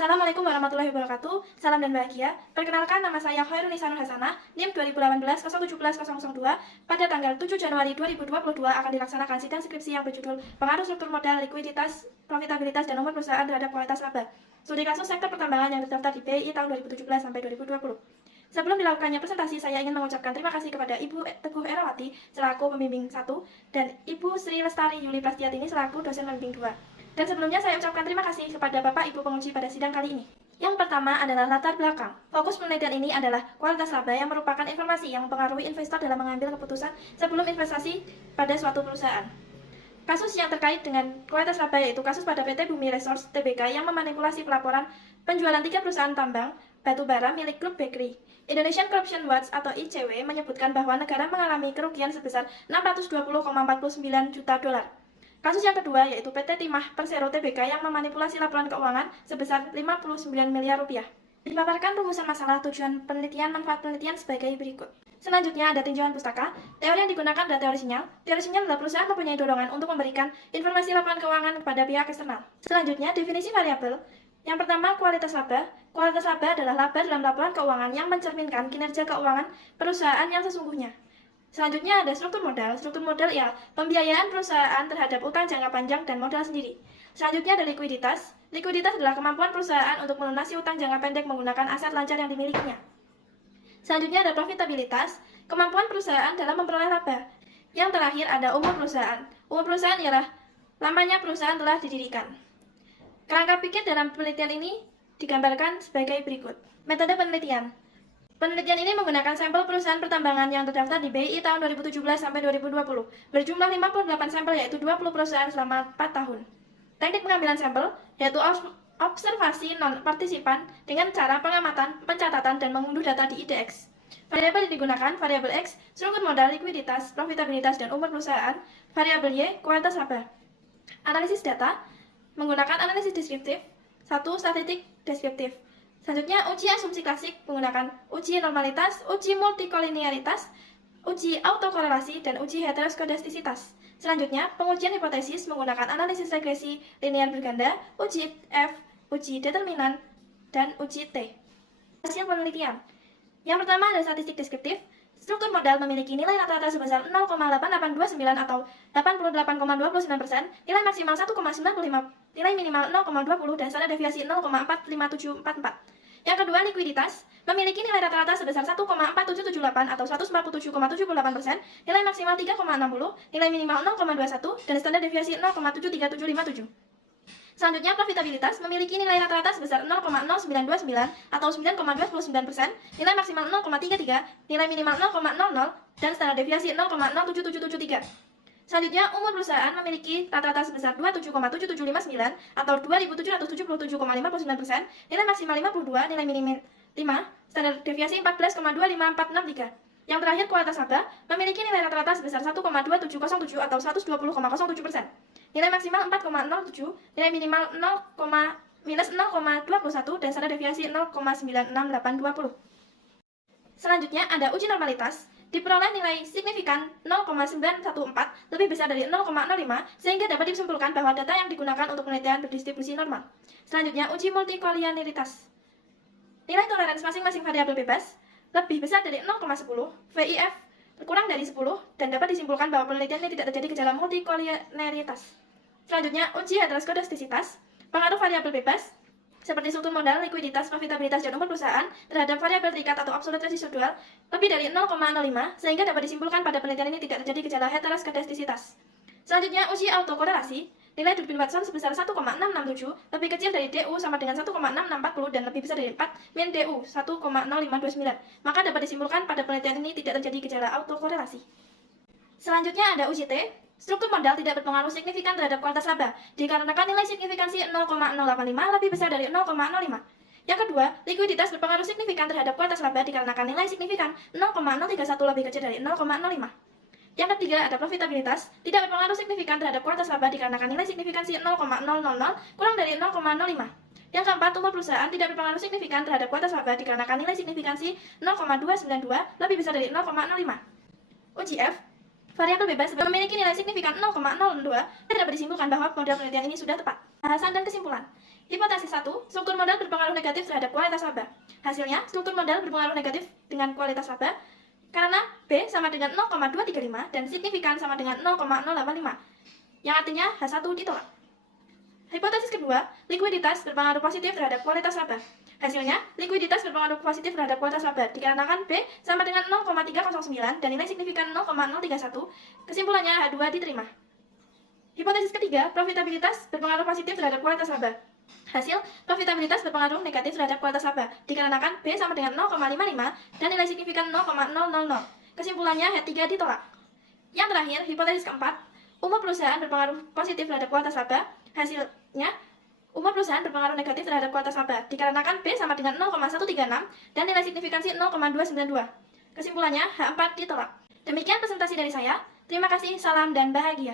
Assalamualaikum warahmatullahi wabarakatuh. Salam dan bahagia. Perkenalkan, nama saya Khairunisa Nur Hasanah, NIM 2018-017-002. Pada tanggal 7 Januari 2022 akan dilaksanakan sidang skripsi yang berjudul Pengaruh Struktur Modal, Likuiditas, Profitabilitas, dan Umur Perusahaan terhadap Kualitas Laba. Studi kasus sektor pertambangan yang terdaftar di BI tahun 2017 sampai 2020. Sebelum dilakukannya presentasi, saya ingin mengucapkan terima kasih kepada Ibu Teguh Erawati selaku pembimbing 1 dan Ibu Sri Lestari Yuli Prastiatini selaku dosen pembimbing 2. Dan sebelumnya saya ucapkan terima kasih kepada Bapak Ibu penguji pada sidang kali ini. Yang pertama adalah latar belakang. Fokus penelitian ini adalah kualitas laba yang merupakan informasi yang mempengaruhi investor dalam mengambil keputusan sebelum investasi pada suatu perusahaan. Kasus yang terkait dengan kualitas laba yaitu kasus pada PT Bumi Resource Tbk yang memanipulasi pelaporan penjualan 3 perusahaan tambang batu bara milik grup Bakery. Indonesian Corruption Watch atau ICW menyebutkan bahwa negara mengalami kerugian sebesar 620,49 juta dolar. Kasus yang kedua yaitu PT Timah Persero Tbk yang memanipulasi laporan keuangan sebesar 59 miliar rupiah. Dipaparkan rumusan masalah, tujuan penelitian, manfaat penelitian sebagai berikut. Selanjutnya ada tinjauan pustaka. Teori yang digunakan adalah teori sinyal. Teori sinyal adalah perusahaan mempunyai dorongan untuk memberikan informasi laporan keuangan kepada pihak eksternal. Selanjutnya, definisi variabel. Yang pertama, kualitas laba. Kualitas laba adalah laba dalam laporan keuangan yang mencerminkan kinerja keuangan perusahaan yang sesungguhnya. Selanjutnya ada struktur modal. Struktur modal ialah pembiayaan perusahaan terhadap utang jangka panjang dan modal sendiri. Selanjutnya ada likuiditas. Likuiditas adalah kemampuan perusahaan untuk melunasi utang jangka pendek menggunakan aset lancar yang dimilikinya. Selanjutnya ada profitabilitas, kemampuan perusahaan dalam memperoleh laba. Yang terakhir ada umur perusahaan. Umur perusahaan ialah lamanya perusahaan telah didirikan. Kerangka pikir dalam penelitian ini digambarkan sebagai berikut. Metode penelitian. Penelitian ini menggunakan sampel perusahaan pertambangan yang terdaftar di BI tahun 2017 sampai 2020. Berjumlah 58 sampel yaitu 20 perusahaan selama 4 tahun. Teknik pengambilan sampel yaitu observasi non-partisipan dengan cara pengamatan, pencatatan, dan mengunduh data di IDX. Variabel yang digunakan, variabel X, struktur modal, likuiditas, profitabilitas, dan umur perusahaan. Variabel Y, kualitas laba. Analisis data menggunakan analisis deskriptif. 1. Statistik deskriptif. Selanjutnya, uji asumsi klasik menggunakan uji normalitas, uji multikolinearitas, uji autokorelasi, dan uji heteroskodastisitas. Selanjutnya, pengujian hipotesis menggunakan analisis regresi linear berganda, uji F, uji determinan, dan uji T. Hasil penelitian. Yang pertama adalah statistik deskriptif. Struktur modal memiliki nilai rata-rata sebesar 0,8829 atau 88,29%, nilai maksimal 1,95, nilai minimal 0,20, dan standar deviasi 0,45744. Yang kedua, likuiditas memiliki nilai rata-rata sebesar 1,4778 atau 147,78%, nilai maksimal 3,60, nilai minimal 0,21, dan standar deviasi 0,73757. Selanjutnya, profitabilitas memiliki nilai rata-rata sebesar 0,0929 atau 9,29%, nilai maksimal 0,33, nilai minimal 0,00, dan standar deviasi 0,07773. Selanjutnya, umur perusahaan memiliki rata-rata sebesar 27,7759 atau 2777,59%, nilai maksimal 52, nilai minimal 5, standar deviasi 14,25463. Yang terakhir, kualitas laba memiliki nilai rata-rata sebesar 1,2707 atau 120,07%. Nilai maksimal 4,07, nilai minimal 0,21, dan standar deviasi 0,96820. Selanjutnya ada uji normalitas. Diperoleh nilai signifikan 0,914 lebih besar dari 0,05 sehingga dapat disimpulkan bahwa data yang digunakan untuk penelitian berdistribusi normal. Selanjutnya, uji multikolinearitas. Nilai toleransi masing-masing variabel bebas lebih besar dari 0,10, VIF kurang dari 10, dan dapat disimpulkan bahwa penelitian ini tidak terjadi gejala multikolinearitas. Selanjutnya, uji heteroskodastisitas. Pengaruh variabel bebas seperti struktur modal, likuiditas, profitabilitas, dan umur perusahaan terhadap variabel terikat atau absolut residual lebih dari 0,05 sehingga dapat disimpulkan pada penelitian ini tidak terjadi gejala heteroskodastisitas. Selanjutnya, uji autokorelasi. Nilai Durbin Watson sebesar 1,667 lebih kecil dari DU sama dengan 1,6640 dan lebih besar dari 4 min DU 1,0529. Maka dapat disimpulkan pada penelitian ini tidak terjadi gejala autokorelasi. Selanjutnya ada uji T. Struktur modal tidak berpengaruh signifikan terhadap kualitas laba dikarenakan nilai signifikansi 0,085 lebih besar dari 0,05. Yang kedua, likuiditas berpengaruh signifikan terhadap kualitas laba dikarenakan nilai signifikan 0,031 lebih kecil dari 0,05. Yang ketiga, ada profitabilitas tidak berpengaruh signifikan terhadap kualitas laba dikarenakan nilai signifikansi 0,000 kurang dari 0,05. Yang keempat, umur perusahaan tidak berpengaruh signifikan terhadap kualitas laba dikarenakan nilai signifikansi 0,292 lebih besar dari 0,05. Uji F. Variabel bebas memiliki nilai signifikan 0,02 dan dapat disimpulkan bahwa model penelitian ini sudah tepat. Bahasan dan kesimpulan. Hipotesis 1, struktur modal berpengaruh negatif terhadap kualitas laba. Hasilnya, struktur modal berpengaruh negatif dengan kualitas laba karena B sama dengan 0,235 dan signifikan sama dengan 0,085, yang artinya H1 ditolak. Hipotesis kedua, likuiditas berpengaruh positif terhadap kualitas laba. Hasilnya, likuiditas berpengaruh positif terhadap kualitas laba dikarenakan B sama dengan 0,309 dan nilai signifikan 0,031, kesimpulannya H2 diterima. Hipotesis ketiga, profitabilitas berpengaruh positif terhadap kualitas laba. Hasil, profitabilitas berpengaruh negatif terhadap kualitas laba dikarenakan B sama dengan 0,55 dan nilai signifikan 0,000. Kesimpulannya H3 ditolak. Yang terakhir, hipotesis keempat, umur perusahaan berpengaruh positif terhadap kualitas laba. Hasilnya, umur perusahaan berpengaruh negatif terhadap kualitas laba dikarenakan B sama dengan 0,136 dan nilai signifikansi 0,292. Kesimpulannya H4 ditolak. Demikian presentasi dari saya. Terima kasih, salam dan bahagia.